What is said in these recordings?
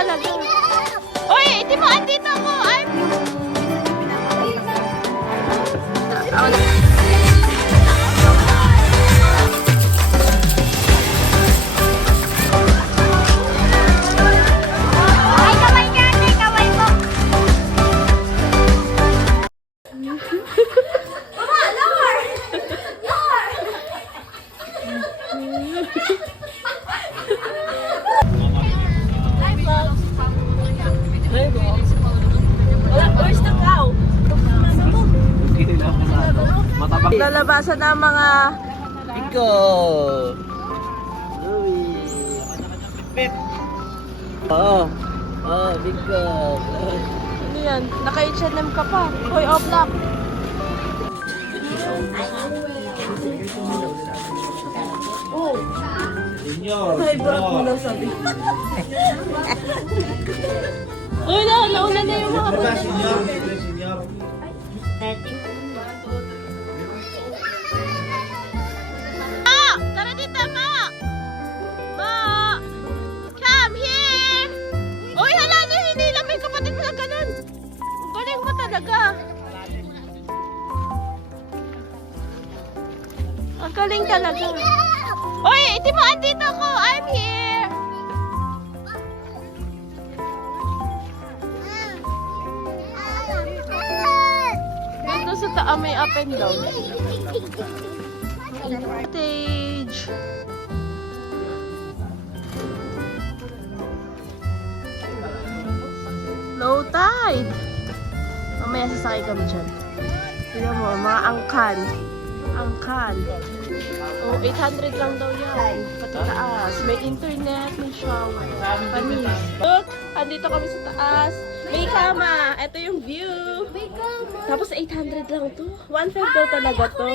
talaga. Uy, hindi mo andito ako. Ay. Ay, kaway natin, kaway mo. Mama, lower! Lower! Lalabasan ng mga Biko! Louie! Pip! Oo! Oo, Biko! ano yan? Naka-H&M ka pa. Hoy, Oblak. Senior! Ay, ba't mo lang sabi? Uy, nauna na yung mga Diba, senior? Senior? Tara dito, Ma! Ma! Come here! Uy, hala na, hindi lang may kapatid mo na ganun. Ang galing mo talaga. Ang galing talaga. Uy, hindi mo andito ako. I'm here. Dito sa may up and down. Stage. Low tide. Mamaya sasakay kami dyan. Tignan mo, mga angkan. Angkan. Oh, 800 lang daw yan. Pati taas. May internet, may shower. Panis. Look, andito kami sa taas. May kama. Ito yung view. May kama. Tapos 800 lang to. 1.5 daw talaga to.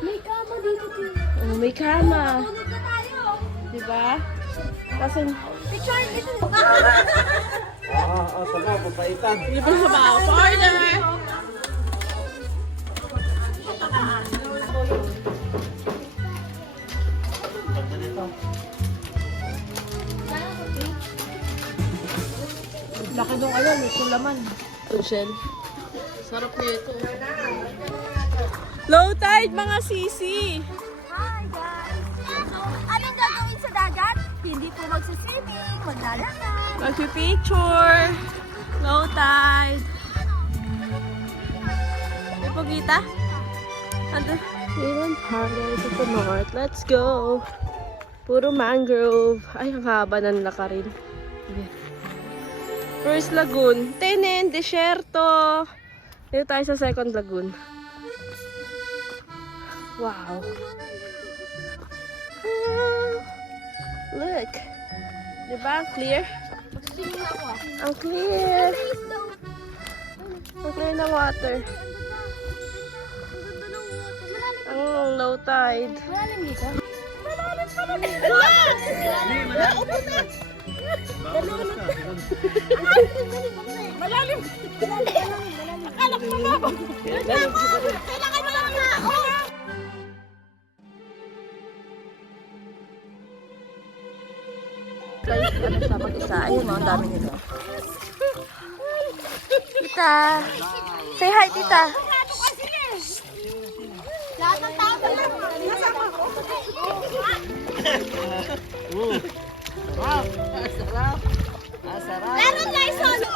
May kama dito, din. Oh, may kama. Tulog na tayo. Diba? Kasi, Picture dito. Saka, papaitan. libre sa bao. Order! Laki nung ayan, may kulaman. Tushel. Sarap nito. Low tide, mga sisi! Hi guys! Anong gagawin sa dagat? Hindi po magsiswimming, maglalakad. Magpipicture. Low tide. May pagkita? Ando. Ilan Paradise of the North. Let's go. Puro mangrove. Ay, ang haba ng lakarin. First lagoon. Tenen, desierto. Dito tayo sa second lagoon. Wow. Ah, look. Diba? Clear? Magsiswimming ako ah. Ang clear. Please daw. Ang clear ng water. Malalim. Ang low tide. Malalim dito. Malalim pala. Malalim. Akala ko ba? Kailangan mo lang na ako. Guys, ano siya mag-isa? Ayun o, ang dami nila. Tita! Say hi, tita! Lahat ng tao ba lang? Nasama ko. Meron guys, solo.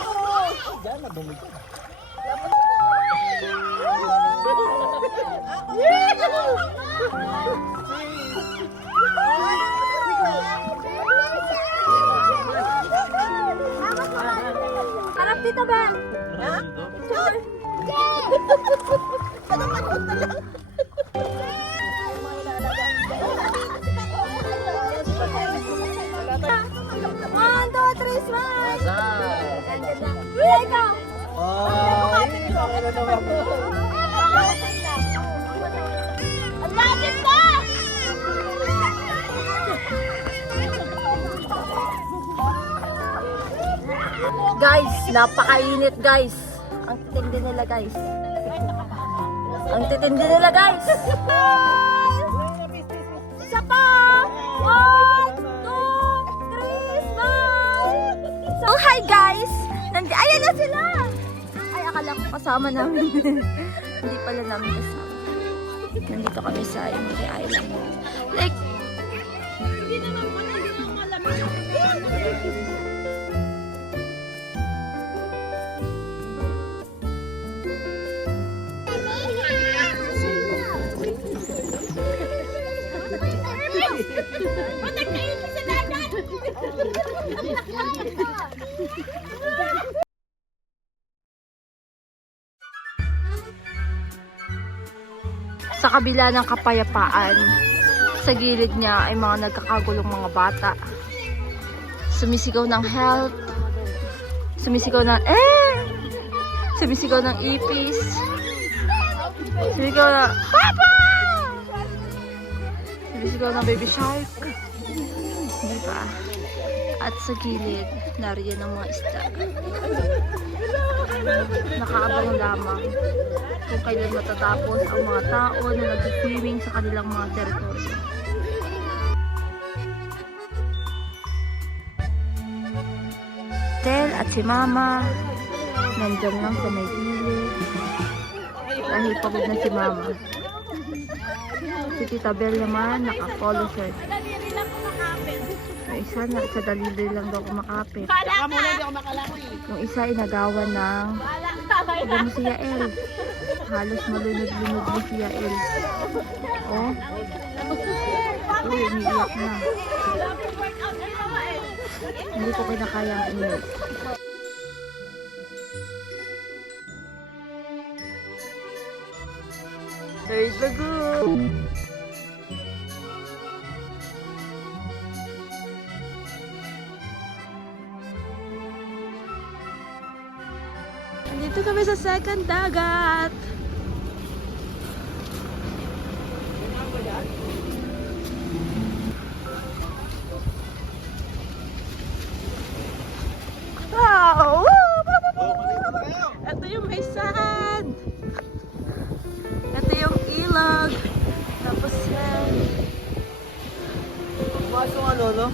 Harap dito ba? Ha? Picture. Ano man punta lang? One, two, three, smile! Wala ikaw! Ang lapit pa! Guys, napakainit guys. Ang titindi nila guys. Ang titindi nila guys. Isa pa! One, two, three, smile! Isa hi guys! Ayan na sila! Ay, akala ko kasama namin. Hindi pala namin kasama. Nandito kami sa Imiri Island. Like, hindi naman po, hindi naman malamig. Ba't kayo sa dagat? Sa kabila ng kapayapaan, sa gilid niya ay mga nagkakagulong mga bata. Sumisigaw ng help. Sumisigaw ng Sumisigaw ng ipis. Sumisigaw ng Papa! Sumisigaw ng baby shark. Diba? At sa gilid, nariyan ang mga isda. Nakaabang lamang kung kailan matatapos ang mga tao na nag-swimming sa kanilang mga teritoryo. Tel at si Mama nandyan lang sa may gilid dahil pagod na si Mama. Si Tita Bel naman naka-polo shirt. Yung isa na sa dalili lang daw kumakapit. Yung isa ay nagawan ng iba mo si Yael. Halos malunod-lunod mo si Yael. Oh. Uy, umiiyak na. Hindi ko kinakaya ang iyak. There's the good. Dito kami sa second dagat. Wow! Ito yung may sand. Ito yung ilog. Tapos yan. Mas yung ano, no?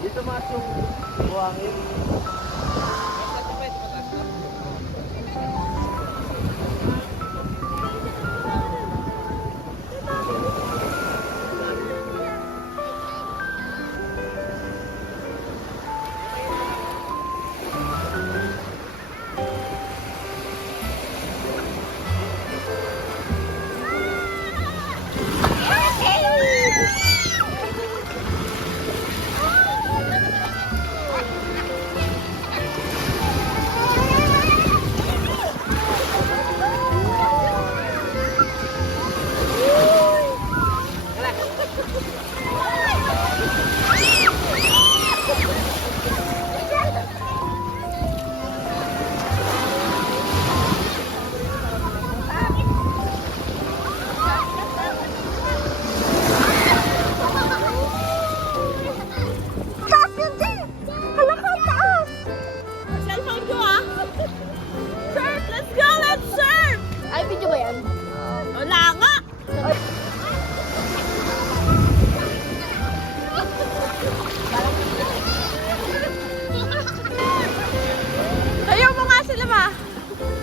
Dito mas yung buhangin.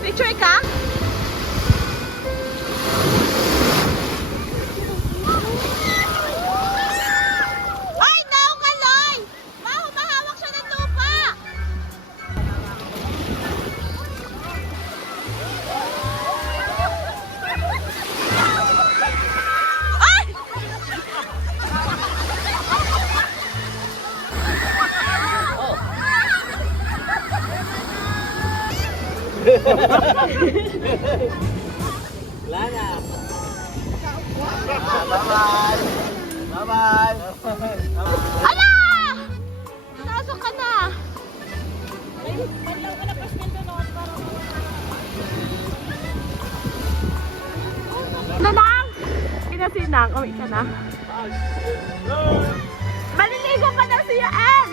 Picture ka? Ay, daw kaloy! Mahawak siya ng lupa! Ay! Wala na. Bye-bye. Bye-bye. Ala! Nasok ka na! Nanang! Pinasinang, uwi ka na. Maliligo pa daw si Yael!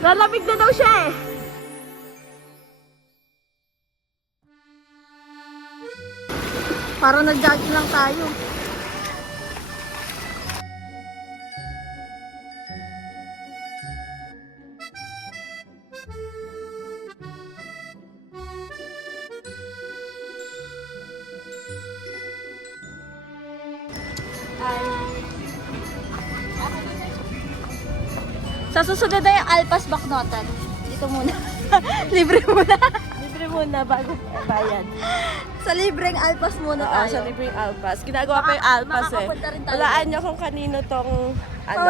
Lalamig na daw siya eh. Parang nag-jogging lang tayo. Sa susunod na yung Alpas Baknotan. Dito muna. Libre muna. Libre muna bago bayad. Sa libreng Alpas muna Oo, tayo. sa libreng Alpas. Ginagawa pa yung Alpas eh. makakapunta rin tayo. Walaan niyo kung kanino tong ano.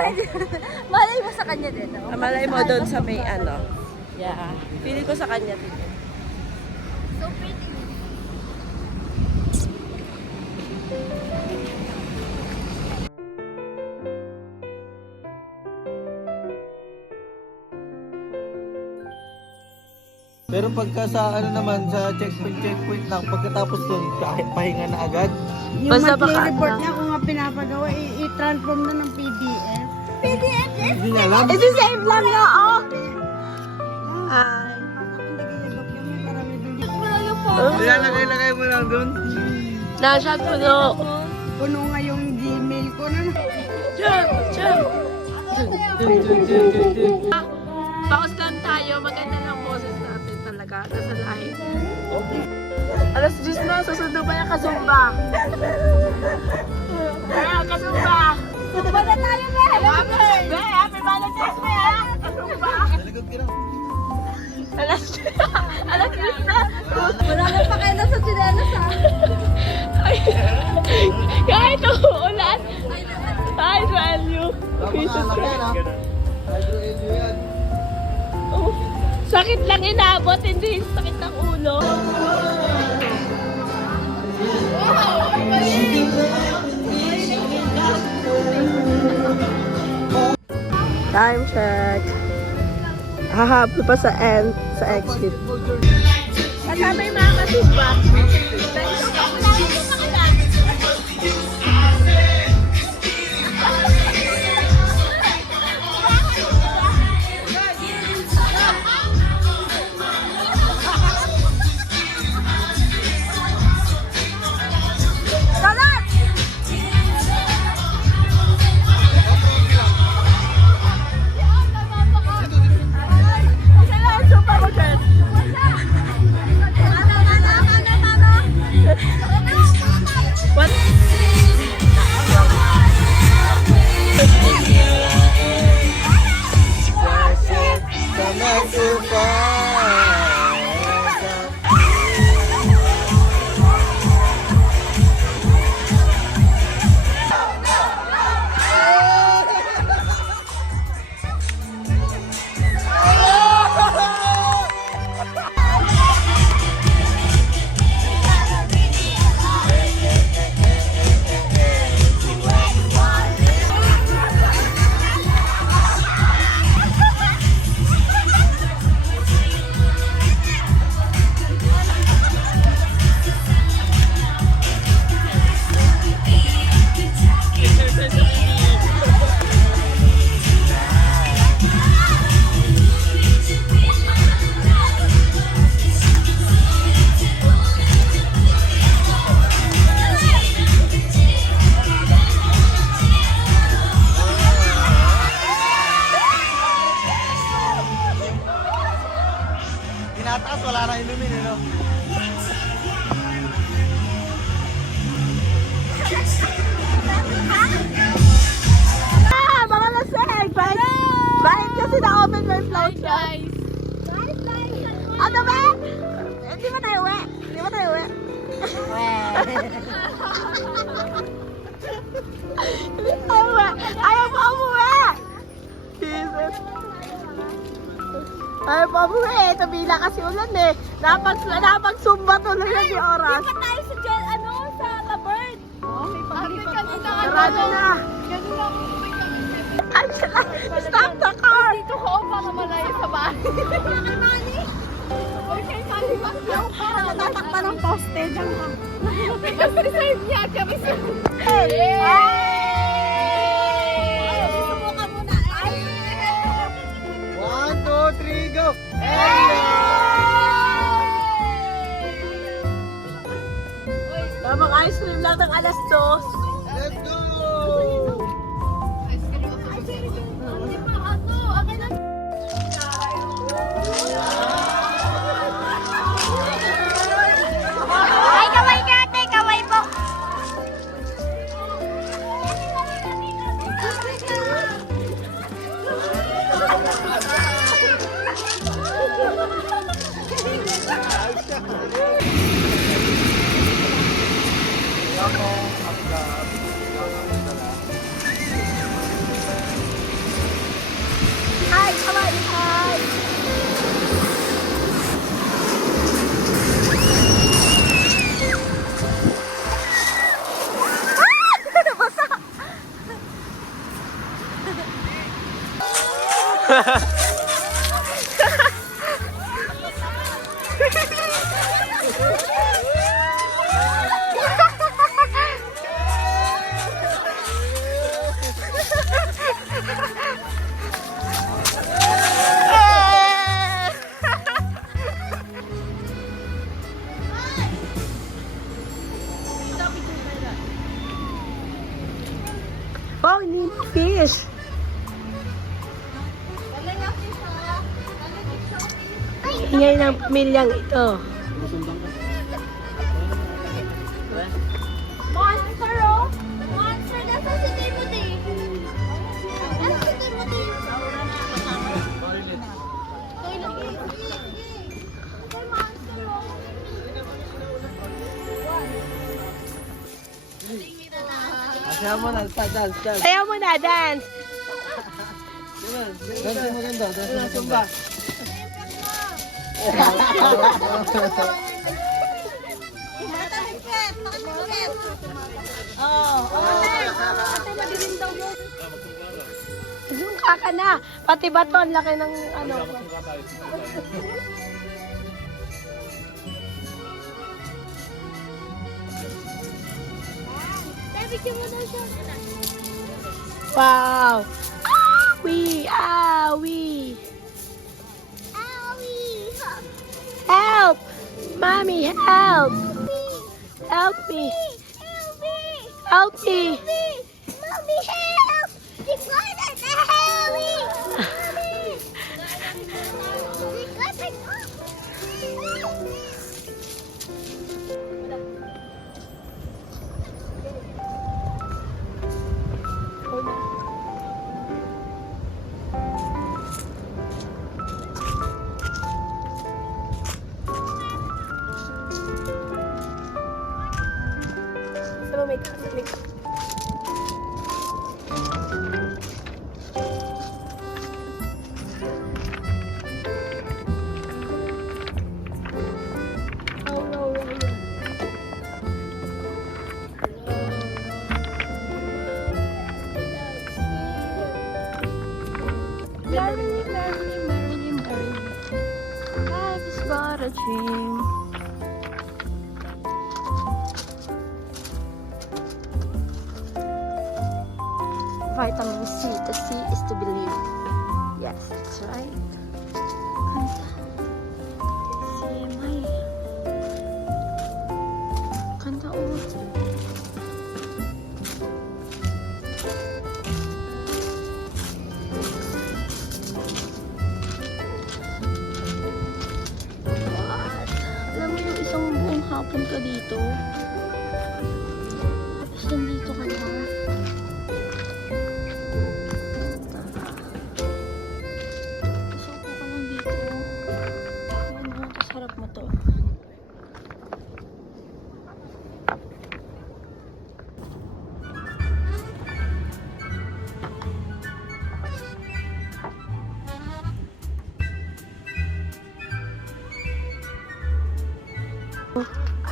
Malay mo sa kanya din. No? Malay mo doon sa may ano. Yeah. Pili ko sa kanya din. So pretty. Pero pagka sa ano naman, sa checkpoint lang, pagkatapos doon, pahinga na agad. Yung Basta monthly baka- report niya kung nga pinapagawa, i-transform na ng PDF. PDF? Hindi niya alam. It's the same lang na oh. Hi. Ilalagay mo lang doon. Nasa puno. Puno nga yung Gmail ko na. Chum! Baos lang tayo. Maganda lang boses natin talaga. Nasa lahi. Alas 10 na. Susundo ba yung kasumba? Kasumba! Sumba na tayo, be! Happy Valentine's Day, ha? Kasumba! Talikod ka lang. Alas 10 na. Wala nang pakailan sa chinelas, ha? Kahit umuulan. Hi, value. Napakaalaki yan ha. Hydro-LU yan. Sakit lang inabot, hindi sakit ng ulo. Time check. Hahabol pa sa end, sa exit. Kasama yung mga kasumba. What? Sama supa. Tinataas, wala na inumin eh no? Mga laseng! Bakit kasi na-open my flight guys? Ano ba? Hindi ba tayo uwi? Hindi ba tayo uwi? Hindi tayo uwi! Ayaw pa umuwi! Jesus! Ayaw pa umuwi! Tabila kasi ulan eh! Napagsumba tuloy na di oras! Di pa tayo sa jail, ano? Sa Labird. Sarado na! Angela! Stop the car! Dito ko para malayo sa bahay. Okay, Mali, bakyaw ka. Natatakpan ng poste dyan ka. Resign niya kami sa... Subukan mo na. 1, 2, 3, go! Tamang ice cream lang ng alas 2. Let's go! Ay, kaway ka, ate. Kaway po. Hi, somebody, hi. Wow, hindi mo fish. Ingay ng pamilyang ito. Monster, oh! Monster, nasa si Timothy. Nasa si Timothy. Monster, oh! Asya mo na, dance. Sayaw mo na, dance. Dance mo maganda, dance mo maganda. Nakatikit, nakatikit. Zoom ka na. Pati baton, laki ng ano. Bibigyan mo na siya. Wow. Awi, awi. Owie! Help! Mommy, help! Help me! Help me! Help me! Mommy, help! It's going to help me! Mommy! It's going to Sama may may Merrily, life is but a dream. Vitamin C. The C is to believe. Yes, that's right. CMI. Ganda oh. What? Alam mo yung isang buong hapon ka dito? Tapos nandito ka lang. Harap mo to.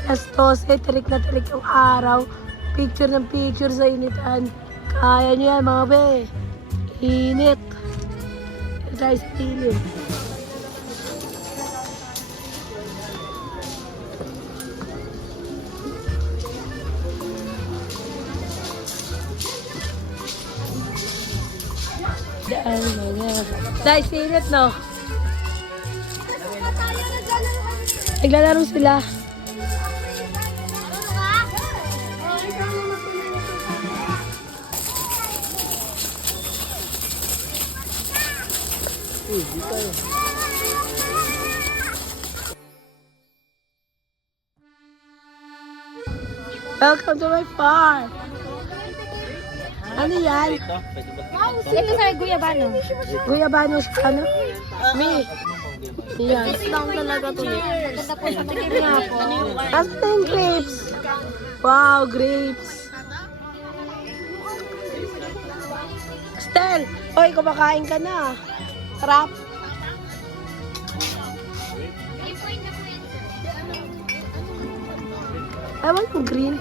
Alas 12, tirik na tirik yung araw. Picture ng picture sa initan. Kaya nyo yan mga be. Init. Ito tayo sa pilit. Dahil sinit, no? Naglalaro sila. Welcome to my farm. Ano yan? Ito sa Guyabano. Guyabano siya, ano? Me. Yan. Lang talaga to. Maganda po sa tikim nga po. Asan na yung grapes? Wow, grapes. Stel, hoy, kumakain ka na. Sarap. I want yung green.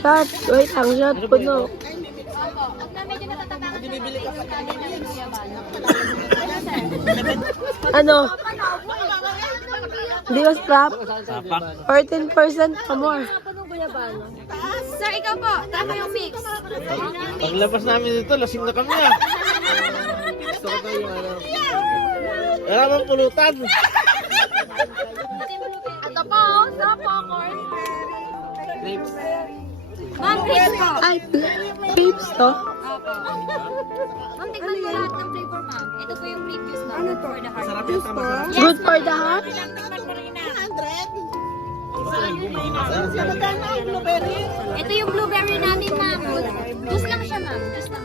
Shot. Wait lang, shot. Puno. Ano? Hindi ba scrap? 14% pa more. Sir, ikaw po. Tama yung fix. Paglabas namin dito, lasing na kami ah. Gusto ko tayo yung ano. Wala bang pulutan? Ito po. Sa popcorn. Grapes. Ma'am, grapes po. Ay, grapes to? Opo. Ma'am, tignan mo lahat ng flavor, ma'am. Ito po yung grape juice, ma'am. Ano for the heart. Sarap yung tama. Good for the heart? Ito yung blueberry namin, ma'am. Juice lang siya, ma'am. Juice lang.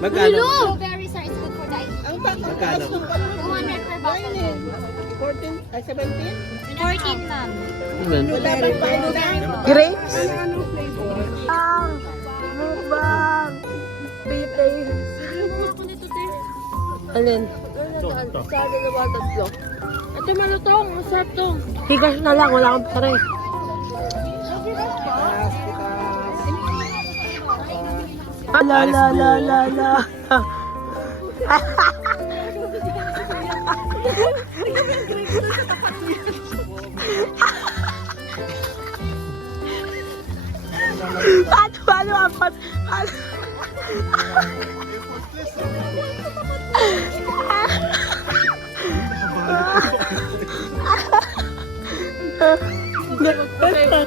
Magkano? Blueberry, sir. It's good for the eyes. Magkano? 200 per bottle. 14, ma'am. Grapes? Mukbang! Mukbang! Pipay! Alin? Ito malutong, masarap to. Higas na lang, wala akong pare. La la la la la. Paano apat?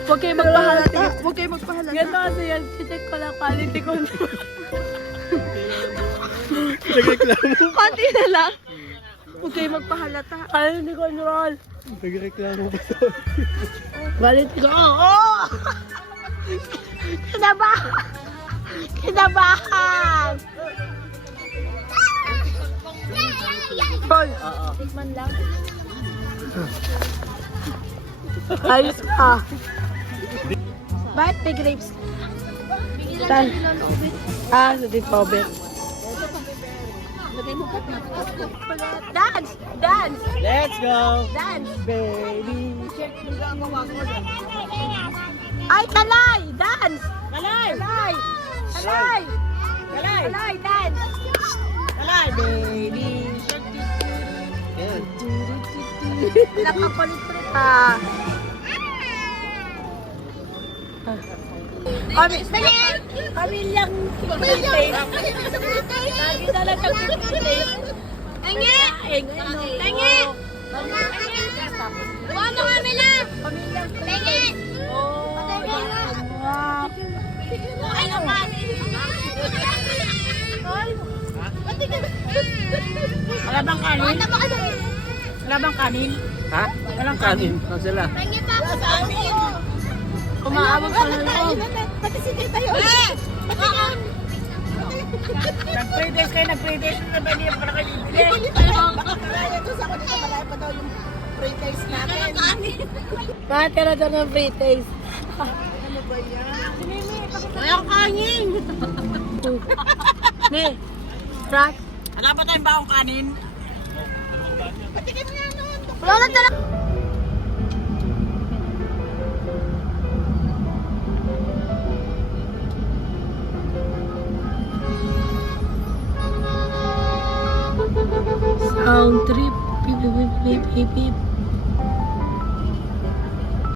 Huwag kayo magpahalata. Huwag kayo magpahalata. Ganito kasi yan. Check ko lang quality control. Nagreklamo. Pati na lang. Huwag kayo magpahalata. Quality control. Nagreklamo ba ito? Quality control. Oh! Kinabahan! Kinabahan! Paul! Tikman lang. Ayos ka. Bakit may grapes? Saan? Ah, sa Dipobet. Dance! Dance! Let's go! Dance! Baby! Ay, talay! Dance! Talay! Talay! Talay! Talay! Talay! Dance! Talay! Baby! Yan. Nakapalit-palit ah. Pamilyang Pilipinas. Lagi talagang Pilipinas. Tangi! Tangi! Ano kami lang? Pamilyang Tangi! Ano ka? Wala bang kanin? Ano ba kasi? Wala bang kanin? Ha? Walang kanin. Saan sila? Tangi pa ako sa amin. Umaabot pa ng loob. Pati si Tita yun. Nag-3 days kayo, nag-3 days na ba niya para kayo bibili? Matira doon ng free taste. Walang kanin! Ni, Rat. Wala ba tayong baong kanin? Wala na talaga. Sound trip. Beep, beep, beep, beep, beep.